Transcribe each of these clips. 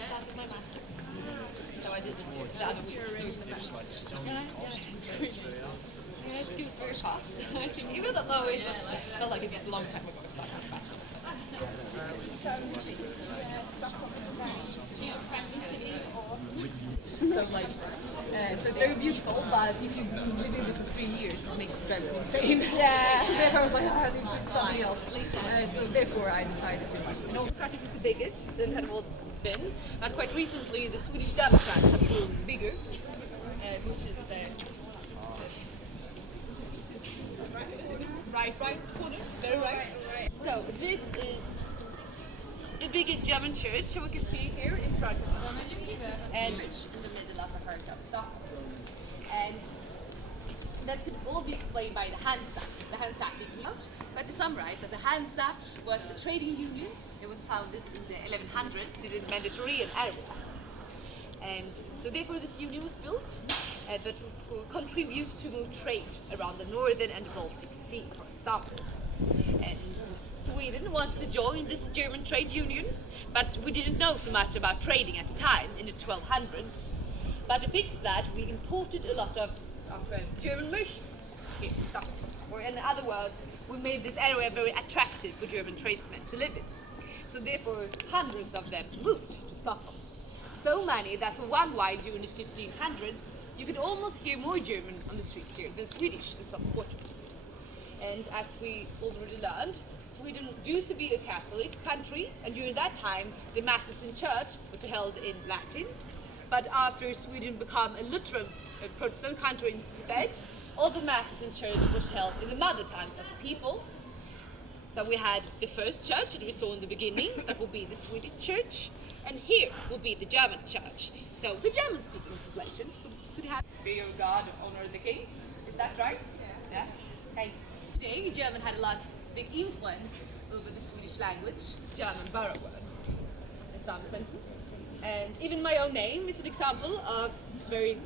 started my master. So I did the other week. So it's a master. Yeah, it goes very fast. Even though it was felt like it was a long time ago, I started my bachelor. So Stockholm is a very student-friendly city, or So like, so it's very beautiful, but if you live in it for 3 years, it makes you drive you insane. yeah. Therefore, I was like, I need to do something else. So therefore, I decided to. And also, practice is the biggest, and had always been. But quite recently, the Swedish Democrats have grown bigger, which is the right corner, very right. So this is the biggest German church, so we can see here in front of us, and in the middle of the heart of Stockholm. And that could all be explained by the Hansa. The Hanseatic Cloud. But to summarize, that the Hansa was a trading union. It was founded in the 1100s in the Mediterranean area. And so therefore this union was built that would contribute to move trade around the Northern and the Baltic Sea, for example. And Sweden wanted to join this German trade union, but we didn't know so much about trading at the time, in the 1200s. But to fix that, we imported a lot of German merchants here in Stockholm. Or in other words, we made this area very attractive for German tradesmen to live in. So therefore, hundreds of them moved to Stockholm. So many that for one while during the 1500s, you could almost hear more German on the streets here than Swedish in some quarters. And as we already learned, Sweden used to be a Catholic country, and during that time, the masses in church was held in Latin. But after Sweden became a Lutheran Protestant country instead, all the masses in church was held in the mother tongue of the people. So we had the first church that we saw in the beginning, that will be the Swedish church, and here will be the German church. So the German-speaking population could have fear of God and honor the king. Is that right? Yeah. Thank you. Today, German had a big influence over the Swedish language, German borrow words in some sentences. And even my own name is an example of very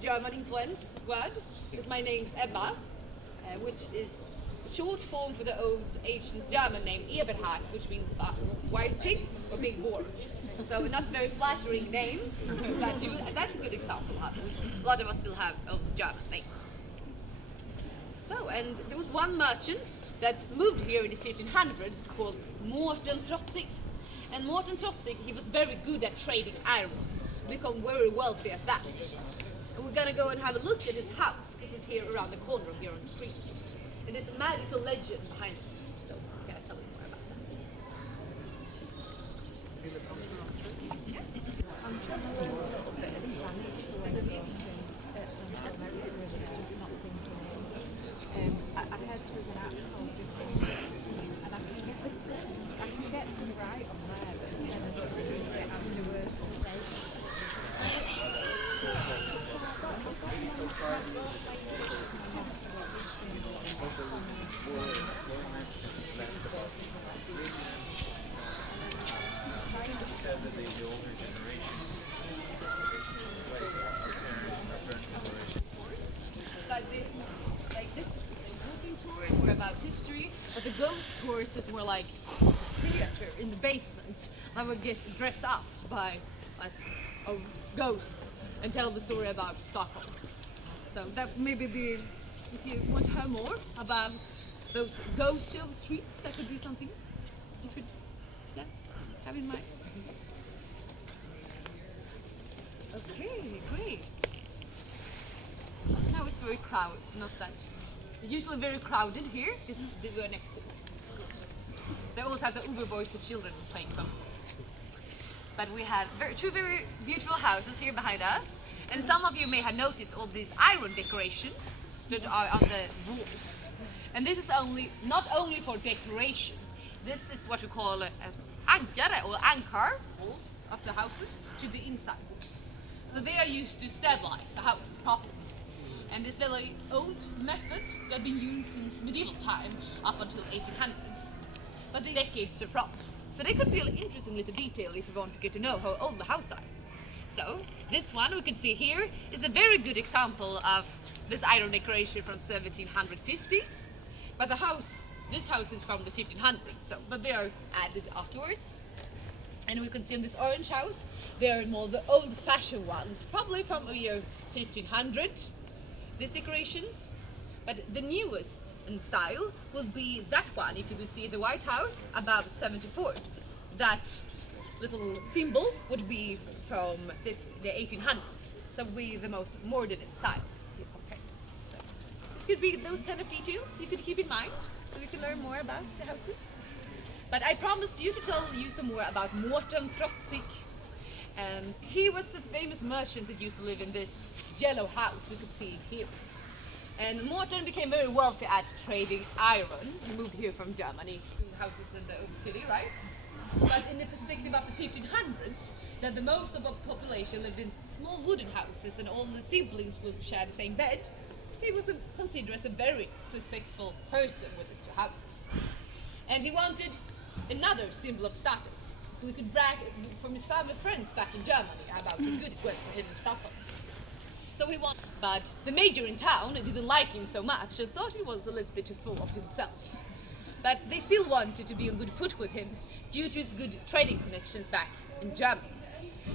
German influenced word, because my name's Ebba, which is a short form for the old ancient German name Eberhard, which means white pig or big boar. So not a very flattering name, but that's a good example of it. A lot of us still have old German names. So, and there was one merchant that moved here in the 1500s called Morten Trotzig. And Morten Trotzig, he was very good at trading iron, become very wealthy at that. And we're gonna go and have a look at his house, because it's here around the corner here on the Tree Street. And there's a magical legend behind it. So I'm gonna tell you more about that. I heard there's an app called and I can get them right on there, but then I don't really get afterwards. Said that the older generations, like our parents' generation. Like this is a walking tour, more about history, but the ghost tours is more like theater in the basement. I would get dressed up by ghosts and tell the story about Stockholm. So that maybe if you want to hear more about those ghost-filled streets, that could be something you could have in mind. Okay, great. Now it's very crowded, not that. It's usually very crowded here because we are next to the school. So I always have the Uber boys, the children playing them. But we have two very beautiful houses here behind us. And some of you may have noticed all these iron decorations that are on the walls. And this is not only for decoration. This is what we call ankare or anchor walls of the houses to the inside walls. So they are used to stabilize the houses properly. And this very old method that has been used since medieval time up until 1800s. But the decades are from. So they could be an interesting little detail if you want to get to know how old the houses are. So this one we can see here is a very good example of this iron decoration from 1750s. But this house is from the 1500s, but they are added afterwards. And we can see on this orange house, they are more the old-fashioned ones, probably from the year 1500, these decorations. But the newest in style will be that one, if you can see the White House above 74th. That little symbol would be from the 1800s. That would be the most modern in style. So this could be those kind of details you could keep in mind, so we can learn more about the houses. But I promised you to tell you some more about Morten Trotzig. He was the famous merchant that used to live in this yellow house we could see here. And Morten became very wealthy at trading iron. He moved here from Germany, houses in the old city, right? But in the perspective of the 1500s, that the most of the population lived in small wooden houses and all the siblings would share the same bed, he was considered as a very successful person with his two houses. And he wanted another symbol of status, so he could brag from his family and friends back in Germany about the good work for him in Stockholm. So he wanted, but the major in town didn't like him so much and thought he was a little bit too full of himself. But they still wanted to be on good foot with him due to his good trading connections back in Germany.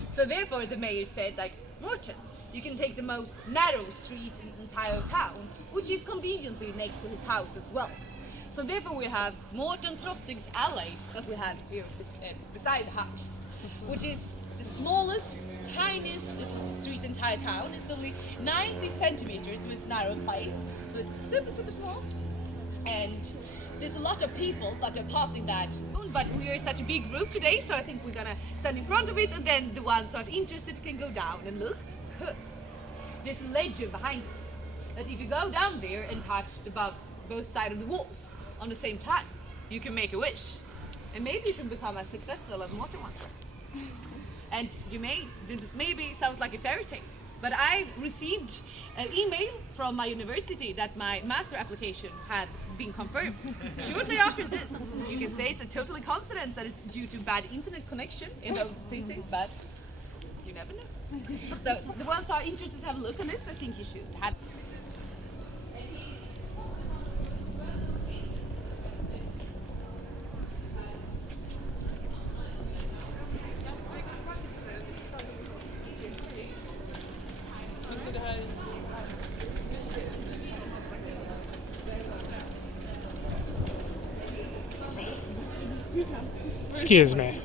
So therefore the mayor said, like, Morten, you can take the most narrow street in the entire town, which is conveniently next to his house as well. So therefore we have Morten Trotzig's alley that we have here beside the house, which is the smallest, tiniest little street in the entire town. It's only 90 centimeters, so it's a narrow place, so it's super, super small. And there's a lot of people that are passing that, but we are such a big group today, so I think we're gonna stand in front of it, and then the ones who are interested can go down and look, because there's a legend behind it, that if you go down there and touch both sides of the walls on the same time, you can make a wish, and maybe you can become as successful as Morten once were. And this maybe sounds like a fairy tale, but I received an email from my university that my master application had been confirmed. Shortly after this, you can say it's a totally coincidence that it's due to bad internet connection in those cities, but you never know. So the ones who are interested to have a look on this, I think you should have. Excuse me.